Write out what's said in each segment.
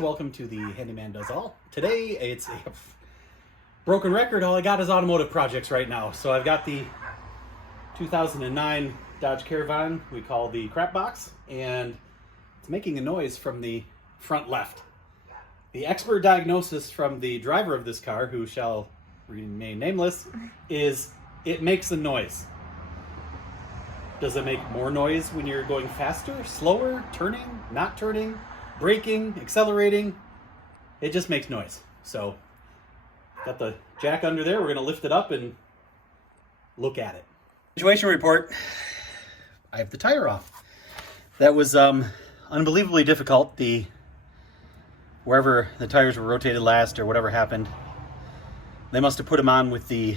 welcome to the Handyman Does All. Today it's a broken record. All I got is automotive projects right now. So I've got the 2009 Dodge Caravan we call the crap box, and it's making a noise from the front left. The expert diagnosis from the driver of this car, who shall remain nameless, is it makes a noise. Does it make more noise when you're going faster, slower, turning, not turning, braking, accelerating? It just makes noise. So, got the jack under there. We're going to lift it up and look at it. Situation report. I have the tire off. That was unbelievably difficult. Wherever the tires were rotated last or whatever happened, they must have put them on with the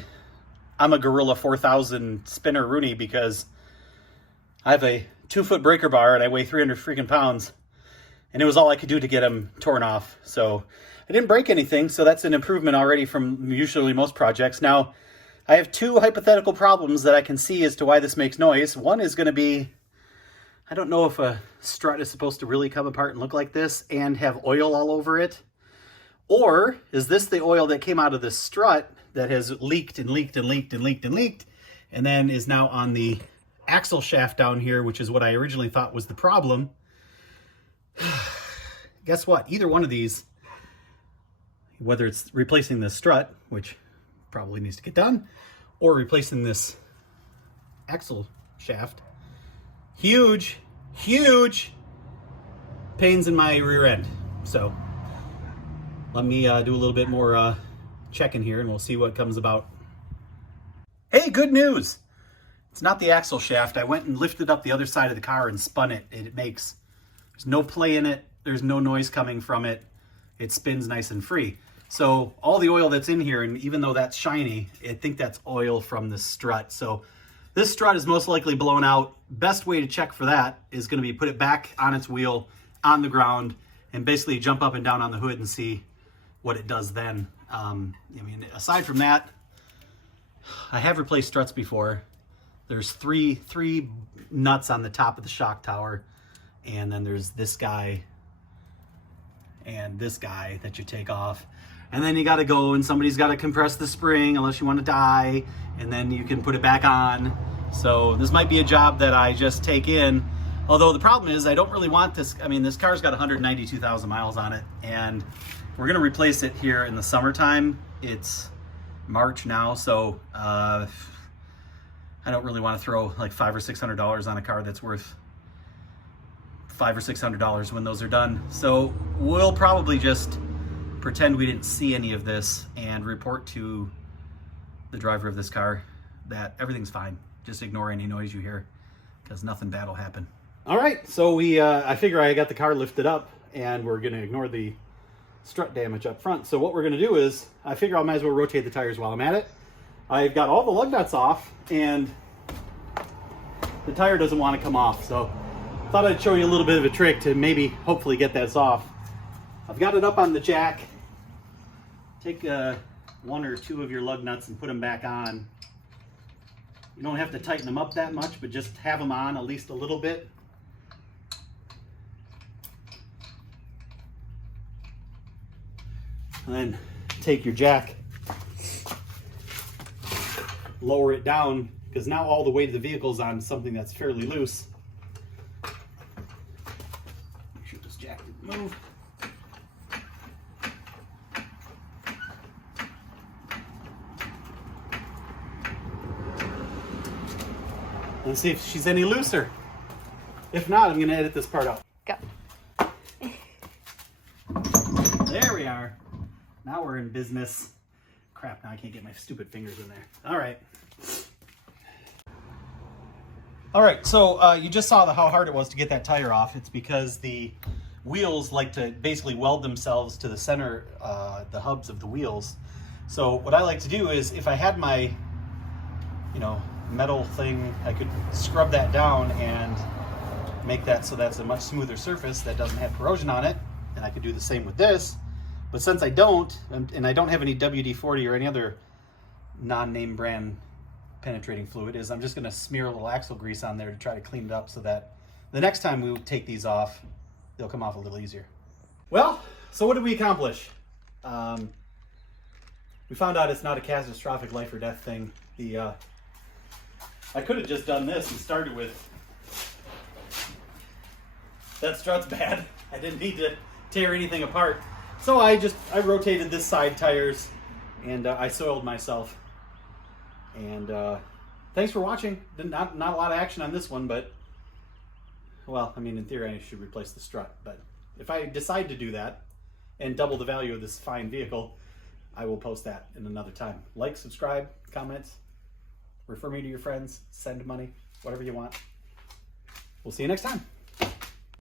I'm a Gorilla 4000 spinner Rooney, because I have a 2-foot breaker bar and I weigh 300 freaking pounds, and it was all I could do to get them torn off. So I didn't break anything, so that's an improvement already from usually most projects. Now, I have two hypothetical problems that I can see as to why this makes noise. One is going to be, I don't know if a strut is supposed to really come apart and look like this and have oil all over it. Or is this the oil that came out of the strut that has leaked and leaked and leaked and leaked and leaked, and then is now on the axle shaft down here, which is what I originally thought was the problem. Guess what? Either one of these, whether it's replacing the strut, which probably needs to get done, or replacing this axle shaft, huge pains in my rear end. So let me do a little bit more checking here and we'll see what comes about. Hey, good news! It's not the axle shaft. I went and lifted up the other side of the car and spun it. There's no play in it. There's no noise coming from it. It spins nice and free. So all the oil that's in here, and even though that's shiny, I think that's oil from the strut. So this strut is most likely blown out. Best way to check for that is going to be put it back on its wheel on the ground and basically jump up and down on the hood and see what it does then. Aside from that, I have replaced struts before. There's three nuts on the top of the shock tower, and then there's this guy and this guy that you take off. And then you got to go and somebody's got to compress the spring unless you want to die, and then you can put it back on. So this might be a job that I just take in. Although the problem is I don't really want this. I mean, this car's got 192,000 miles on it, and we're going to replace it here in the summertime. It's March now, so I don't really want to throw like $500 or $600 on a car that's worth $500 or $600 when those are done. So we'll probably just pretend we didn't see any of this and report to the driver of this car that everything's fine. Just ignore any noise you hear, because nothing bad will happen. All right, so I figure I got the car lifted up and we're going to ignore the strut damage up front. So what we're going to do is, I figure I might as well rotate the tires while I'm at it. I've got all the lug nuts off and the tire doesn't want to come off. So I thought I'd show you a little bit of a trick to maybe hopefully get this off. I've got it up on the jack. Take one or two of your lug nuts and put them back on. You don't have to tighten them up that much, but just have them on at least a little bit. And then take your jack, lower it down, because now all the weight of the vehicle's on something that's fairly loose. Make sure this jack didn't move. Let's see if she's any looser. If not, I'm going to edit this part out. Go. There we are. Now we're in business. Crap, now I can't get my stupid fingers in there. All right. All right, so you just saw how hard it was to get that tire off. It's because the wheels like to basically weld themselves to the center, the hubs of the wheels. So what I like to do is, if I had my, metal thing, I could scrub that down and make that so that's a much smoother surface that doesn't have corrosion on it. And I could do the same with this. But since I don't, and I don't have any WD-40 or any other non-name brand penetrating fluid, I'm just going to smear a little axle grease on there to try to clean it up so that the next time we take these off, they'll come off a little easier. Well, So what did we accomplish? We found out it's not a catastrophic life or death thing. I could have just done this and started with, that strut's bad. I didn't need to tear anything apart. So I rotated this side tires and I soiled myself. And thanks for watching. Not a lot of action on this one, but, well, I mean, in theory I should replace the strut. But if I decide to do that and double the value of this fine vehicle, I will post that in another time. Like, subscribe, comments, refer me to your friends, send money, whatever you want. We'll see you next time.